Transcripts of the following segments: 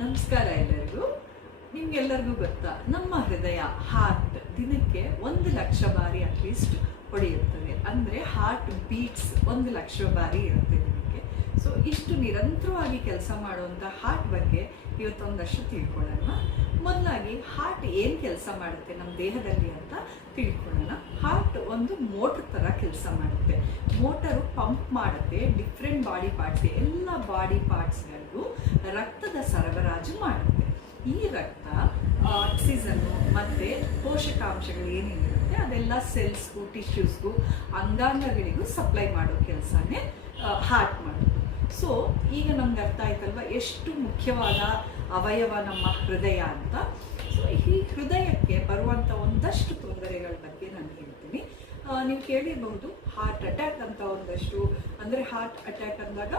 ನಮಸ್ಕಾರ ಎಲ್ಲರಿಗೂ. ನಿಮ್ಗೆಲ್ಲರಿಗೂ ಗೊತ್ತಾ, ನಮ್ಮ ಹೃದಯ ಹಾರ್ಟ್ ದಿನಕ್ಕೆ 1,00,000 ಬಾರಿ ಅಟ್ಲೀಸ್ಟ್ ಹೊಡೆಯುತ್ತದೆ. ಅಂದರೆ ಹಾರ್ಟ್ ಬೀಟ್ಸ್ 1,00,000 ಬಾರಿ ಇರುತ್ತೆ ದಿನಕ್ಕೆ. ಸೊ ಇಷ್ಟು ನಿರಂತರವಾಗಿ ಕೆಲಸ ಮಾಡುವಂಥ ಹಾರ್ಟ್ ಬಗ್ಗೆ ಇವತ್ತೊಂದಷ್ಟು ತಿಳ್ಕೊಳ್ಳೋಣ. ಮೊದಲಾಗಿ ಹಾರ್ಟ್ ಏನು ಕೆಲಸ ಮಾಡುತ್ತೆ ನಮ್ಮ ದೇಹದಲ್ಲಿ ಅಂತ ತಿಳ್ಕೊಳ್ಳೋಣ. ಹಾರ್ಟ್ ಒಂದು ಮೋಟರ್ ಥರ ಕೆಲಸ ಮಾಡುತ್ತೆ. ಮೋಟರು ಪಂಪ್ ಮಾಡುತ್ತೆ ಡಿಫ್ರೆಂಟ್ ಬಾಡಿ ಪಾರ್ಟ್ಸ್ಗೆ, ಎಲ್ಲ ಬಾಡಿ ಪಾರ್ಟ್ಸ್ಗಳಿಗೂ ರಕ್ತದ ಸರಬರಾಜು ಮಾಡುತ್ತೆ. ಈ ರಕ್ತ ಆಕ್ಸಿಜನ್ನು ಮತ್ತು ಪೋಷಕಾಂಶಗಳು ಏನೇನಿರುತ್ತೆ ಅದೆಲ್ಲ ಸೆಲ್ಸ್ಗೂ, ಟಿಶ್ಯೂಸ್ಗೂ, ಅಂಗಾಂಗಗಳಿಗೂ ಸಪ್ಲೈ ಮಾಡೋ ಕೆಲಸನೇ ಹಾರ್ಟ್ ಮಾಡೋದು. ಸೊ ಈಗ ನಮ್ಗೆ ಅರ್ಥ ಆಯ್ತಲ್ವ ಎಷ್ಟು ಮುಖ್ಯವಾದ ಅವಯವ ನಮ್ಮ ಹೃದಯ ಅಂತ. ಸೊ ಈ ಹೃದಯಕ್ಕೆ ಬರುವಂಥ ಒಂದಷ್ಟು ತೊಂದರೆಗಳ ಬಗ್ಗೆ ನಾನು ಹೇಳ್ತೀನಿ. ನೀವು ಕೇಳಿರಬಹುದು ಹಾರ್ಟ್ ಅಟ್ಯಾಕ್ ಅಂತ ಒಂದಷ್ಟು. ಅಂದರೆ ಹಾರ್ಟ್ ಅಟ್ಯಾಕ್ ಅಂದಾಗ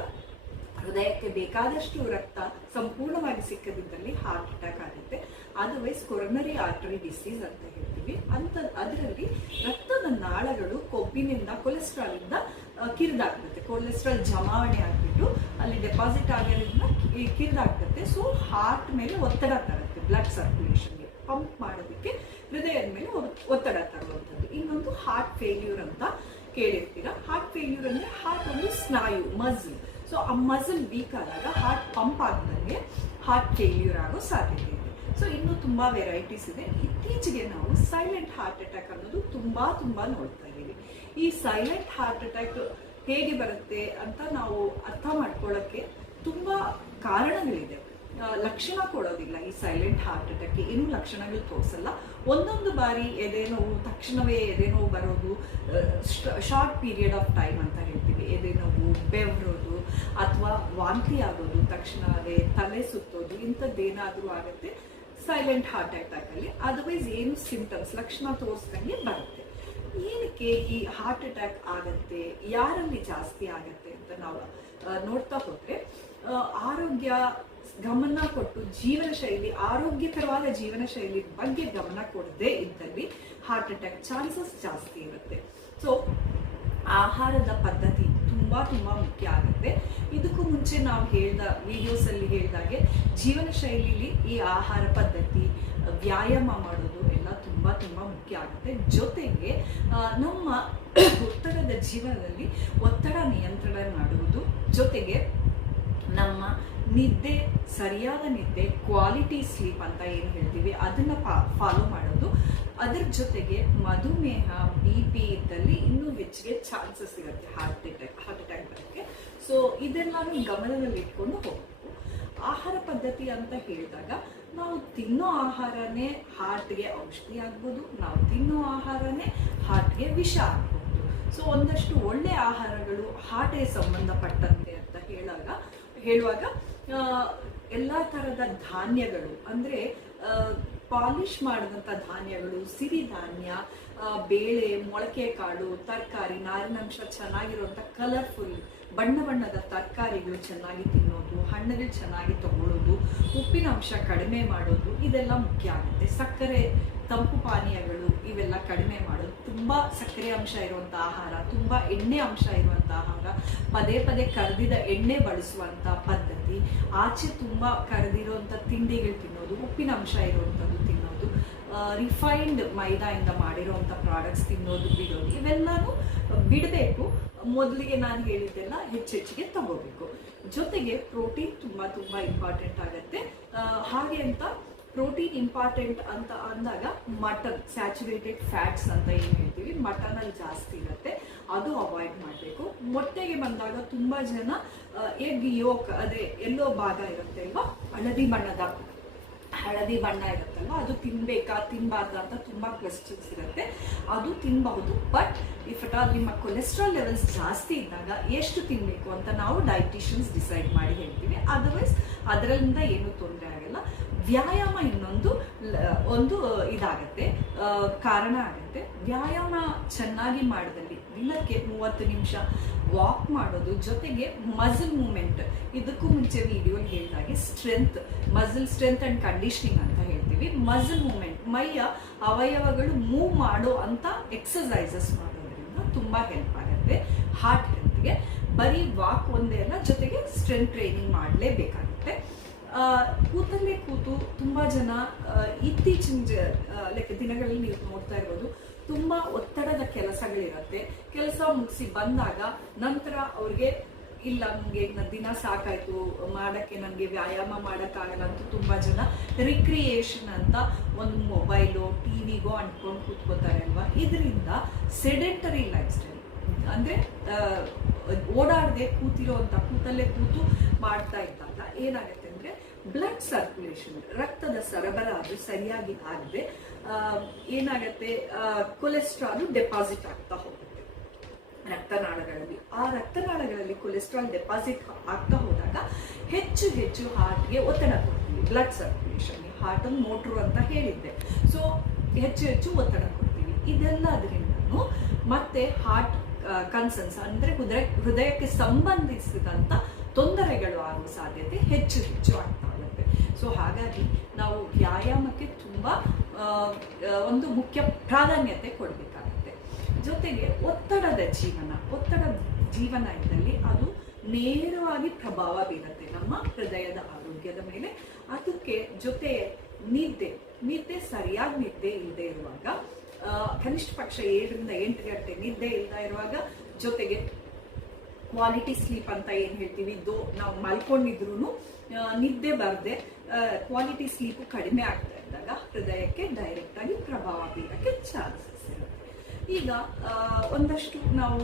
ಹೃದಯಕ್ಕೆ ಬೇಕಾದಷ್ಟು ರಕ್ತ ಸಂಪೂರ್ಣವಾಗಿ ಸಿಕ್ಕದಿದ್ದಲ್ಲಿ ಹಾರ್ಟ್ ಅಟ್ಯಾಕ್ ಆಗುತ್ತೆ. ಅದರ್ವೈಸ್ ಕೊರೊನರಿ ಆರ್ಟರಿ ಡಿಸೀಸ್ ಅಂತ ಹೇಳ್ತೀವಿ. ಅದರಲ್ಲಿ ರಕ್ತದ ನಾಳಗಳು ಕೊಬ್ಬಿನಿಂದ, ಕೊಲೆಸ್ಟ್ರಾಲಿಂದ ಕಿರಿದಾಗ್ತದೆ. ಕೊಲೆಸ್ಟ್ರಾಲ್ ಜಮಾವಣೆ ಆಗಿಬಿಟ್ಟು ಅಲ್ಲಿ ಡೆಪಾಸಿಟ್ ಆಗೋದ್ರಿಂದ ಕಿರಿದಾಗ್ತದೆ. ಸೊ ಹಾರ್ಟ್ ಮೇಲೆ ಒತ್ತಡ ತರುತ್ತೆ, ಬ್ಲಡ್ ಸರ್ಕ್ಯುಲೇಷನ್ಗೆ ಪಂಪ್ ಮಾಡೋದಕ್ಕೆ ಹೃದಯದ ಮೇಲೆ ಒತ್ತಡ ತರುವಂಥದ್ದು. ಇನ್ನೊಂದು ಹಾರ್ಟ್ ಫೇಲ್ಯೂರ್ ಅಂತ ಕೇಳಿರ್ತೀರ. ಹಾರ್ಟ್ ಫೇಲ್ಯೂರ್ ಅಂದರೆ ಹಾರ್ಟ್ ಒಂದು ಸ್ನಾಯು, ಮಸಲ್. ಸೊ ಆ ಮಸಲ್ ವೀಕ್ ಆದಾಗ ಹಾರ್ಟ್ ಪಂಪ್ ಆಗದಂಗೆ ಹಾರ್ಟ್ ಫೇಲ್ಯೂರ್ ಆಗೋ ಸಾಧ್ಯತೆ ಇದೆ. ಸೊ ಇನ್ನೂ ತುಂಬ ವೆರೈಟೀಸ್ ಇದೆ. ಇತ್ತೀಚೆಗೆ ನಾವು ಸೈಲೆಂಟ್ ಹಾರ್ಟ್ ಅಟ್ಯಾಕ್ ಅನ್ನೋದು ತುಂಬ ನೋಡ್ತಾ ಇದ್ದೀವಿ. ಈ ಸೈಲೆಂಟ್ ಹಾರ್ಟ್ ಅಟ್ಯಾಕ್ ಹೇಗೆ ಬರುತ್ತೆ ಅಂತ ನಾವು ಅರ್ಥ ಮಾಡ್ಕೊಳ್ಳೋಕ್ಕೆ ತುಂಬ ಕಾರಣಗಳಿದೆ. ಲಕ್ಷಣ ಕೊಡೋದಿಲ್ಲ ಈ ಸೈಲೆಂಟ್ ಹಾರ್ಟ್ ಅಟ್ಯಾಕ್ಗೆ, ಏನೂ ಲಕ್ಷಣಗಳು ತೋರಿಸಲ್ಲ. ಒಂದೊಂದು ಬಾರಿ ಎದೆನೋವು, ತಕ್ಷಣವೇ ಎದೆನೋವು ಬರೋದು, ಶಾರ್ಟ್ ಪೀರಿಯಡ್ ಆಫ್ ಟೈಮ್ ಅಂತ ಹೇಳ್ತೀವಿ. ಎದೆನೋವು, ಬೆವರೋದು ಅಥವಾ ವಾಂತಿ ಆಗೋದು, ತಕ್ಷಣವೇ ತಲೆ ಸುತ್ತೋದು, ಇಂಥದ್ದೇನಾದರೂ ಆಗುತ್ತೆ ಸೈಲೆಂಟ್ ಹಾರ್ಟ್ ಅಟ್ಯಾಕಲ್ಲಿ. ಅದರ್ವೈಸ್ ಏನು ಸಿಂಪ್ಟಮ್ಸ್, ಲಕ್ಷಣ ತೋರಿಸ್ದಂಗೆ ಬರುತ್ತೆ. ಏನಕ್ಕೆ ಈ ಹಾರ್ಟ್ ಅಟ್ಯಾಕ್ ಆಗುತ್ತೆ, ಯಾರಲ್ಲಿ ಜಾಸ್ತಿ ಆಗುತ್ತೆ ಅಂತ ನಾವು ನೋಡ್ತಾ ಹೋದರೆ, ಆರೋಗ್ಯ ಗಮನ ಕೊಟ್ಟು ಜೀವನ ಶೈಲಿ, ಆರೋಗ್ಯಕರವಾದ ಜೀವನ ಶೈಲಿ ಬಗ್ಗೆ ಗಮನ ಕೊಡದೇ ಇದ್ದಲ್ಲಿ ಹಾರ್ಟ್ ಅಟ್ಯಾಕ್ ಚಾನ್ಸಸ್ ಜಾಸ್ತಿ ಇರುತ್ತೆ. ಸೊ ಆಹಾರದ ಪದ್ಧತಿ ತುಂಬ ಮುಖ್ಯ ಆಗುತ್ತೆ. ಇದಕ್ಕೂ ಮುಂಚೆ ನಾವು ವಿಡಿಯೋಸಲ್ಲಿ ಹೇಳಿದಾಗೆ ಜೀವನ ಶೈಲಿಲಿ ಈ ಆಹಾರ ಪದ್ಧತಿ, ವ್ಯಾಯಾಮ ಮಾಡೋದು ಎಲ್ಲ ತುಂಬ ಮುಖ್ಯ ಆಗುತ್ತೆ. ಜೊತೆಗೆ ನಮ್ಮ ಒತ್ತಡದ ಜೀವನದಲ್ಲಿ ಒತ್ತಡ ನಿಯಂತ್ರಣ ಮಾಡುವುದು, ಜೊತೆಗೆ ನಮ್ಮ ನಿದ್ದೆ, ಸರಿಯಾದ ನಿದ್ದೆ, ಕ್ವಾಲಿಟಿ ಸ್ಲೀಪ್ ಅಂತ ಏನು ಹೇಳ್ತೀವಿ ಅದನ್ನು ಫಾಲೋ ಮಾಡೋದು. ಅದರ ಜೊತೆಗೆ ಮಧುಮೇಹ, BP ಇದ್ದಲ್ಲಿ ಇನ್ನೂ ಹೆಚ್ಚಿಗೆ ಚಾನ್ಸಸ್ ಇರುತ್ತೆ ಹಾರ್ಟ್ ಅಟ್ಯಾಕ್ ಬರೋಕ್ಕೆ. ಸೊ ಇದೆಲ್ಲನೂ ಗಮನದಲ್ಲಿ ಇಟ್ಕೊಂಡು ಹೋಗಬೇಕು. ಆಹಾರ ಪದ್ಧತಿ ಅಂತ ಹೇಳಿದಾಗ ನಾವು ತಿನ್ನೋ ಆಹಾರನೇ ಹಾರ್ಟ್ಗೆ ಔಷಧಿ ಆಗ್ಬೋದು, ನಾವು ತಿನ್ನೋ ಆಹಾರನೇ ಹಾರ್ಟ್ಗೆ ವಿಷ ಆಗ್ಬೋದು. ಸೊ ಒಂದಷ್ಟು ಒಳ್ಳೆ ಆಹಾರಗಳು ಹಾರ್ಟ್ಗೆ ಸಂಬಂಧಪಟ್ಟಂತೆ ಅಂತ ಹೇಳುವಾಗ ಎಲ್ಲ ಥರದ ಧಾನ್ಯಗಳು, ಅಂದರೆ ಪಾಲಿಶ್ ಮಾಡಿದಂಥ ಧಾನ್ಯಗಳು, ಸಿರಿಧಾನ್ಯ, ಬೇಳೆ, ಮೊಳಕೆ ಕಾಳು, ತರಕಾರಿ, ನಾರಿನಂಶ ಚೆನ್ನಾಗಿರುವಂಥ ಕಲರ್ಫುಲ್ ಬಣ್ಣದ ತರಕಾರಿಗಳು ಚೆನ್ನಾಗಿ ತಿನ್ನೋದು, ಹಣ್ಣುಗಳು ಚೆನ್ನಾಗಿ ತಗೊಳ್ಳೋದು, ಉಪ್ಪಿನ ಅಂಶ ಕಡಿಮೆ ಮಾಡೋದು, ಇದೆಲ್ಲ ಮುಖ್ಯ ಆಗುತ್ತೆ. ಸಕ್ಕರೆ, ತಂಪು ಪಾನೀಯಗಳು ಇವೆಲ್ಲ ಕಡಿಮೆ ಮಾಡೋದು. ತುಂಬ ಸಕ್ಕರೆ ಅಂಶ ಇರುವಂಥ ಆಹಾರ, ತುಂಬ ಎಣ್ಣೆ ಅಂಶ ಇರುವಂಥ ಆಹಾರ, ಪದೇ ಕರೆದಿದ ಎಣ್ಣೆ ಬಳಸುವಂಥ ಪದ್ಧತಿ, ಆಚೆ ತುಂಬ ಕರೆದಿರುವಂಥ ತಿಂಡಿಗಳು ತಿನ್ನೋದು, ಉಪ್ಪಿನ ಅಂಶ ಇರುವಂಥದ್ದು ತಿನ್ನೋದು, ರಿಫೈನ್ಡ್ ಮೈದಾಯಿಂದ ಮಾಡಿರುವಂಥ ಪ್ರಾಡಕ್ಟ್ಸ್ ತಿನ್ನೋದು ಬಿಡೋದು, ಇವೆಲ್ಲನೂ ಬಿಡಬೇಕು. ಮೊದಲಿಗೆ ನಾನು ಹೇಳಿದ್ದೆಲ್ಲ ಹೆಚ್ಚೆಚ್ಚಿಗೆ ತಗೋಬೇಕು. ಜೊತೆಗೆ ಪ್ರೋಟೀನ್ ತುಂಬ ಇಂಪಾರ್ಟೆಂಟ್ ಆಗುತ್ತೆ. ಹಾಗೆ ಅಂತ ಪ್ರೋಟೀನ್ ಇಂಪಾರ್ಟೆಂಟ್ ಅಂತ ಅಂದಾಗ ಮಟನ್, ಸ್ಯಾಚುರೇಟೆಡ್ ಫ್ಯಾಟ್ಸ್ ಅಂತ ಏನು ಹೇಳ್ತೀವಿ, ಮಟನಲ್ಲಿ ಜಾಸ್ತಿ ಇರುತ್ತೆ, ಅದು ಅವಾಯ್ಡ್ ಮಾಡಬೇಕು. ಮೊಟ್ಟೆಗೆ ಬಂದಾಗ ತುಂಬ ಜನ ಎಗ್ ಯೋಕ್, ಅದೇ ಎಲ್ಲೋ ಭಾಗ ಇರುತ್ತೆ ಅಲ್ವಾ, ಹಳದಿ ಬಣ್ಣ ಇರುತ್ತಲ್ವ, ಅದು ತಿನ್ನಬಾರ್ದ ಅಂತ ತುಂಬ ಕ್ವೆಶ್ಚನ್ಸ್ ಇರುತ್ತೆ. ಅದು ತಿನ್ನಬಹುದು, ಬಟ್ ಇಫ್ ಅಟ್ ಆಲ್ ನಿಮ್ಮ ಕೊಲೆಸ್ಟ್ರಾಲ್ ಲೆವೆಲ್ಸ್ ಜಾಸ್ತಿ ಇದ್ದಾಗ ಎಷ್ಟು ತಿನ್ನಬೇಕು ಅಂತ ನಾವು ಡೈಟಿಷಿಯನ್ಸ್ ಡಿಸೈಡ್ ಮಾಡಿ ಹೇಳ್ತೀವಿ. ಅದರ್ವೈಸ್ ಅದರಿಂದ ಏನೂ ತೊಂದರೆ ಆಗಲ್ಲ. ವ್ಯಾಯಾಮ ಇನ್ನೊಂದು ಇದಾಗತ್ತೆ, ಕಾರಣ ಆಗುತ್ತೆ. ವ್ಯಾಯಾಮ ಚೆನ್ನಾಗಿ ಮಾಡಿದಲ್ಲಿ ದಿನಕ್ಕೆ 30 ನಿಮಿಷ ವಾಕ್ ಮಾಡೋದು, ಜೊತೆಗೆ ಮಸಲ್ ಮೂಮೆಂಟ್, ಇದಕ್ಕೂ ಮುಂಚೆ ವಿಡಿಯೋ ಹೇಳಿದಾಗೆ ಮಸಲ್ ಸ್ಟ್ರೆಂತ್ ಆ್ಯಂಡ್ ಕಂಡೀಷನಿಂಗ್ ಅಂತ ಹೇಳ್ತೀವಿ. ಮಸಲ್ ಮೂಮೆಂಟ್, ಮೈಯ ಅವಯವಗಳು ಮೂವ್ ಮಾಡೋ ಅಂತ ಎಕ್ಸಸೈಸಸ್ ಮಾಡೋದ್ರಿಂದ ತುಂಬ ಹೆಲ್ಪ್ ಆಗುತ್ತೆ ಹಾರ್ಟ್ ಹೆಲ್ತ್ಗೆ. ಬರೀ ವಾಕ್ ಒಂದೇ ಅಲ್ಲ, ಜೊತೆಗೆ ಸ್ಟ್ರೆಂತ್ ಟ್ರೈನಿಂಗ್ ಮಾಡಲೇಬೇಕಾಗುತ್ತೆ. ಕೂತಲ್ಲೇ ಕೂತು ತುಂಬ ಜನ ಇತ್ತೀಚಿನ ದಿನಗಳಲ್ಲಿ ನೀವು ನೋಡ್ತಾ ಇರ್ಬೋದು, ತುಂಬ ಒತ್ತಡದ ಕೆಲಸಗಳಿರುತ್ತೆ. ಕೆಲಸ ಮುಗಿಸಿ ಬಂದಾಗ ನಂತರ ಅವ್ರಿಗೆ ಇಲ್ಲ, ನನಗೆ ದಿನ ಸಾಕಾಯ್ತು ಮಾಡೋಕ್ಕೆ, ನನಗೆ ವ್ಯಾಯಾಮ ಮಾಡೋಕ್ಕಾಗಲ್ಲ ಅಂತ ತುಂಬ ಜನ ರಿಕ್ರಿಯೇಷನ್ ಅಂತ ಒಂದು ಮೊಬೈಲು ಟಿವಿಗೋ ಅಂಟ್ಕೊಂಡು ಕೂತ್ಕೋತಾರೆ ಅಲ್ವಾ. ಇದರಿಂದ ಸೆಡೆಂಟರಿ ಲೈಫ್ ಸ್ಟೈಲ್ ಅಂದರೆ ಓಡಾಡದೆ ಕೂತಲ್ಲೇ ಕೂತು ಮಾಡ್ತಾ ಇದ್ದಾಗ ಏನಾಗುತ್ತೆ ಅಂದರೆ ಬ್ಲಡ್ ಸರ್ಕ್ಯುಲೇಷನ್, ರಕ್ತದ ಸರಬರಾಜು ಸರಿಯಾಗಿ ಆಗದೆ ಏನಾಗುತ್ತೆ, ಕೊಲೆಸ್ಟ್ರಾಲ್ ಡೆಪಾಸಿಟ್ ಆಗ್ತಾ ಹೋಗುತ್ತೆ ರಕ್ತನಾಳಗಳಲ್ಲಿ. ಆ ರಕ್ತನಾಳಗಳಲ್ಲಿ ಕೊಲೆಸ್ಟ್ರಾಲ್ ಡೆಪಾಸಿಟ್ ಆಗ್ತಾ ಹೋದಾಗ ಹೆಚ್ಚು ಹೆಚ್ಚು ಹಾರ್ಟ್ಗೆ ಒತ್ತಡ ಕೊಡ್ತೀವಿ. ಬ್ಲಡ್ ಸರ್ಕ್ಯುಲೇಷನ್, ಹಾರ್ಟ್ ಮೋಟ್ರು ಅಂತ ಹೇಳಿದ್ದೆ. ಸೊ ಹೆಚ್ಚು ಹೆಚ್ಚು ಒತ್ತಡ ಕೊಡ್ತೀವಿ. ಇದೆಲ್ಲದರಿಂದನೂ ಮತ್ತೆ ಹಾರ್ಟ್ ಕನ್ಸರ್ನ್ಸ್ ಅಂದರೆ ಹೃದಯಕ್ಕೆ ಸಂಬಂಧಿಸಿದಂಥ ತೊಂದರೆಗಳು ಆಗುವ ಸಾಧ್ಯತೆ ಹೆಚ್ಚು ಹೆಚ್ಚು ಆಗ್ತಾ ಇರುತ್ತೆ. ಸೊ ಹಾಗಾಗಿ ನಾವು ವ್ಯಾಯಾಮಕ್ಕೆ ತುಂಬ ಒಂದು ಮುಖ್ಯ ಪ್ರಾಧಾನ್ಯತೆ ಕೊಡಬೇಕಾಗುತ್ತೆ. ಜೊತೆಗೆ ಒತ್ತಡದ ಜೀವನ ಇದ್ದಲ್ಲಿ ಅದು ನೇರವಾಗಿ ಪ್ರಭಾವ ಬೀರುತ್ತೆ ನಮ್ಮ ಹೃದಯದ ಆರೋಗ್ಯದ ಮೇಲೆ. ಅದಕ್ಕೆ ಜೊತೆ ನಿದ್ದೆ ಸರಿಯಾಗಿ ನಿದ್ದೆ ಇಲ್ಲದೆ ಇರುವಾಗ, ಕನಿಷ್ಠ ಪಕ್ಷ 7 ರಿಂದ 8 ಗಂಟೆ ನಿದ್ದೆ ಇಲ್ಲದೆ ಇರುವಾಗ, ಜೊತೆಗೆ ಕ್ವಾಲಿಟಿ ಸ್ಲೀಪ್ ಅಂತ ಏನು ಹೇಳ್ತೀವಿ, ನಾವು ಮಲ್ಕೊಂಡಿದ್ರು ನಿದ್ದೆ ಬರದೆ ಕ್ವಾಲಿಟಿ ಸ್ಲೀಪು ಕಡಿಮೆ ಆಗ್ತಾ ಇದ್ದಾಗ ಹೃದಯಕ್ಕೆ ಡೈರೆಕ್ಟ್ ಆಗಿ ಪ್ರಭಾವ ಬೀರಕ್ಕೆ ಚಾನ್ಸಸ್ ಇರುತ್ತೆ. ಈಗ ಒಂದಷ್ಟು ನಾವು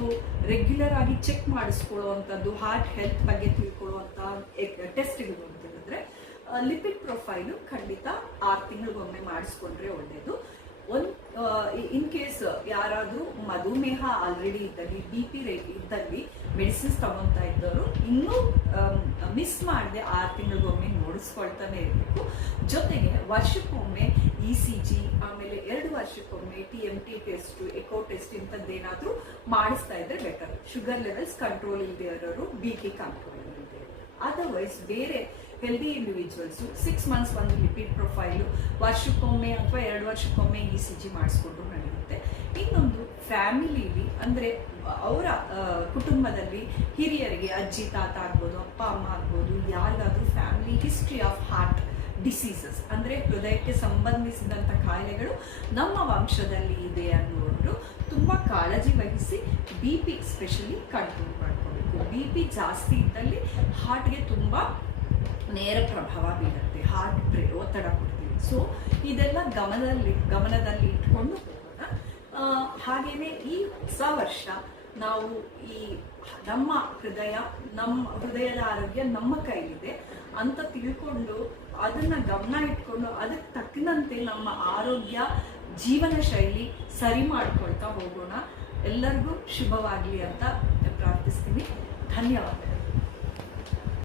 ರೆಗ್ಯುಲರ್ ಆಗಿ ಚೆಕ್ ಮಾಡಿಸ್ಕೊಳ್ಳುವಂಥದ್ದು, ಹಾರ್ಟ್ ಹೆಲ್ತ್ ಬಗ್ಗೆ ತಿಳ್ಕೊಳ್ಳುವಂಥ ಟೆಸ್ಟ್ಗಳು ಅಂತ ಹೇಳಿದ್ರೆ ಲಿಪಿಡ್ ಪ್ರೊಫೈಲು ಖಂಡಿತ 6 ತಿಂಗಳಿಗೊಮ್ಮೆ ಮಾಡಿಸ್ಕೊಂಡ್ರೆ ಒಳ್ಳೆಯದು. ಇನ್ ಕೇಸ್ ಯಾರಾದರೂ ಮಧುಮೇಹ ಆಲ್ರೆಡಿ ಇದ್ದಲ್ಲಿ, BP ರೇಟ್ ಇದ್ದಲ್ಲಿ, ಮೆಡಿಸಿನ್ಸ್ ತಗೊತಾ ಇದ್ದವರು ಇನ್ನೂ ಮಿಸ್ ಮಾಡದೆ 6 ತಿಂಗಳಿಗೊಮ್ಮೆ ನೋಡಿಸ್ಕೊಳ್ತಾನೆ ಇರಬೇಕು. ಜೊತೆಗೆ ವರ್ಷಕ್ಕೊಮ್ಮೆ ECG, ಆಮೇಲೆ 2 ವರ್ಷಕ್ಕೊಮ್ಮೆ TMT ಟೆಸ್ಟ್, ಎಕೋ ಟೆಸ್ಟ್ ಇಂಥದ್ದೇನಾದರೂ ಮಾಡಿಸ್ತಾ ಇದ್ರೆ ಬೆಟರ್. ಶುಗರ್ ಲೆವೆಲ್ಸ್ ಕಂಟ್ರೋಲ್ ಇಲ್ಲದೆ ಇರೋರು, BP ಕಂಟ್ರೋಲ್ ಇಲ್ಲದೆ ಇರೋರು. ಅದರ್ವೈಸ್ ಬೇರೆ ಹೆಲ್ದಿ ಇಂಡಿವಿಜುವಲ್ಸು 6 ಮಂತ್ಸ್ ಒಂದು ಲಿಪಿಡ್ ಪ್ರೊಫೈಲು, ವರ್ಷಕ್ಕೊಮ್ಮೆ ಅಥವಾ 2 ವರ್ಷಕ್ಕೊಮ್ಮೆ ECG ಮಾಡಿಸ್ಕೊಂಡು ನಡೆಯುತ್ತೆ. ಇನ್ನೊಂದು ಫ್ಯಾಮಿಲಿಲಿ ಅಂದರೆ ಅವರ ಕುಟುಂಬದಲ್ಲಿ ಹಿರಿಯರಿಗೆ, ಅಜ್ಜಿ ತಾತ ಆಗ್ಬೋದು, ಅಪ್ಪ ಅಮ್ಮ ಆಗ್ಬೋದು, ಯಾರಿಗಾದ್ರೂ family history of heart diseases ಅಂದರೆ ಹೃದಯಕ್ಕೆ ಸಂಬಂಧಿಸಿದಂಥ ಕಾಯಿಲೆಗಳು ನಮ್ಮ ವಂಶದಲ್ಲಿ ಇದೆ ಅನ್ನೋರು ತುಂಬ ಕಾಳಜಿ ವಹಿಸಿ BP ಸ್ಪೆಷಲಿ ಕಂಟ್ರೋಲ್ ಮಾಡ್ಕೋಬೇಕು. BP ಜಾಸ್ತಿ ಇದ್ದಲ್ಲಿ ಹಾರ್ಟ್ಗೆ ತುಂಬ ನೇರ ಪ್ರಭಾವ ಬೀರುತ್ತೆ, ಹಾರ್ಟ್ ಒತ್ತಡ ಕೊಡ್ತೀವಿ. ಸೊ ಇದೆಲ್ಲ ಗಮನದಲ್ಲಿ ಇಟ್ಕೊಂಡು ಹೋಗೋಣ. ಹಾಗೇನೆ ಈ ಹೊಸ ವರ್ಷ ನಾವು ನಮ್ಮ ಹೃದಯದ ಆರೋಗ್ಯ ನಮ್ಮ ಕೈಲಿದೆ ಅಂತ ತಿಳ್ಕೊಂಡು ಅದನ್ನ ಗಮನ ಇಟ್ಕೊಂಡು ಅದಕ್ಕೆ ತಕ್ಕಂತೆ ನಮ್ಮ ಆರೋಗ್ಯ ಜೀವನ ಶೈಲಿ ಸರಿ ಮಾಡ್ಕೊಳ್ತಾ ಹೋಗೋಣ. ಎಲ್ಲರಿಗೂ ಶುಭವಾಗಲಿ ಅಂತ ಪ್ರಾರ್ಥಿಸ್ತೀನಿ. ಧನ್ಯವಾದ.